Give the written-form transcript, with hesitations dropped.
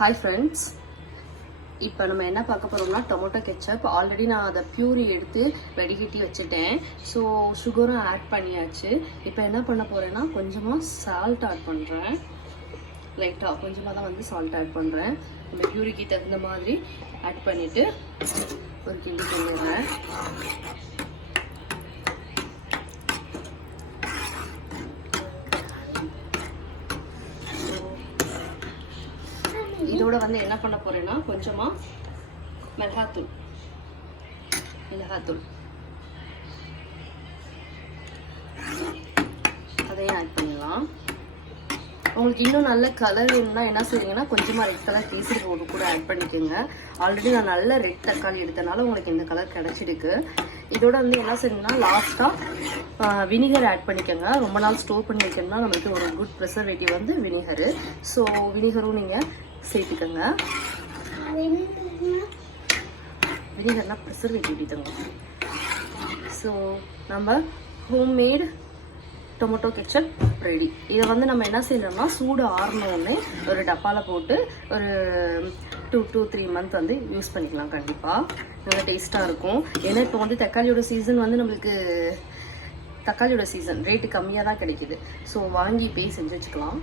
Hi friends, இப்போ நம்ம என்ன பார்க்க போறோம்னா டொமேட்டோ கெச்சப். ஆல்ரெடி நான் அதை பியூரி எடுத்து வடிகட்டி வச்சுட்டேன். ஸோ சுகரும் ஆட் பண்ணியாச்சு. இப்போ என்ன பண்ண போறேன்னா கொஞ்சமாக சால்ட் ஆட் பண்ணுறேன். லைட்டாக கொஞ்சமாக தான் வந்து சால்ட் ஆட் பண்ணுறேன். நம்ம பியூரிக்கு தகுந்த மாதிரி ஆட் பண்ணிவிட்டு ஒரு கிண்டி பண்ணிடுறேன். இதோட வந்து என்ன பண்ண போறேன்னா கொஞ்சமா மிளகாத்தூள் அதையும் ஆட் பண்ணிடலாம். உங்களுக்கு இன்னும் நல்ல கலர் வேணும்னா என்ன செய்வீங்கன்னா கொஞ்சமா ரெட் கலர் கேசரி பவுடர் கூட ஆட் பண்ணிக்கோங்க. ஆல்ரெடி நான் நல்ல ரெட் தக்காளி எடுத்தனால உங்களுக்கு இந்த கலர் கிடைச்சிருக்கு. இதோட வந்து என்ன செய்யணும்னா லாஸ்ட்டாக வினிகர் ஆட் பண்ணிக்கோங்க. ரொம்ப நாள் ஸ்டோர் பண்ணி வைக்கணும்னா நம்மளுக்கு ஒரு குட் ப்ரிசர்வேட்டிவ் வந்து வினிகரு. ஸோ வினிகரும் நீங்கள் சேர்த்துக்கோங்க. வினிகர்னா ப்ரிசர்வேட்டிவ் தாங்க. ஸோ நம்ம ஹோம்மேட் டொமேட்டோ கெச்சப் ரெடி. இதை வந்து நம்ம என்ன செய்யணும்னா சூடு ஆறணுன்னே ஒரு டப்பாவில் போட்டு ஒரு 2 to 3 months வந்து யூஸ் பண்ணிக்கலாம். கண்டிப்பாக நல்லா டேஸ்ட்டாக இருக்கும். ஏன்னா இப்போ வந்து தக்காளியோட சீசன் வந்து நம்மளுக்கு ரேட்டு கம்மியாக தான் கிடைக்கிது. ஸோ வாங்கி போய் செஞ்சு வச்சுக்கலாம்.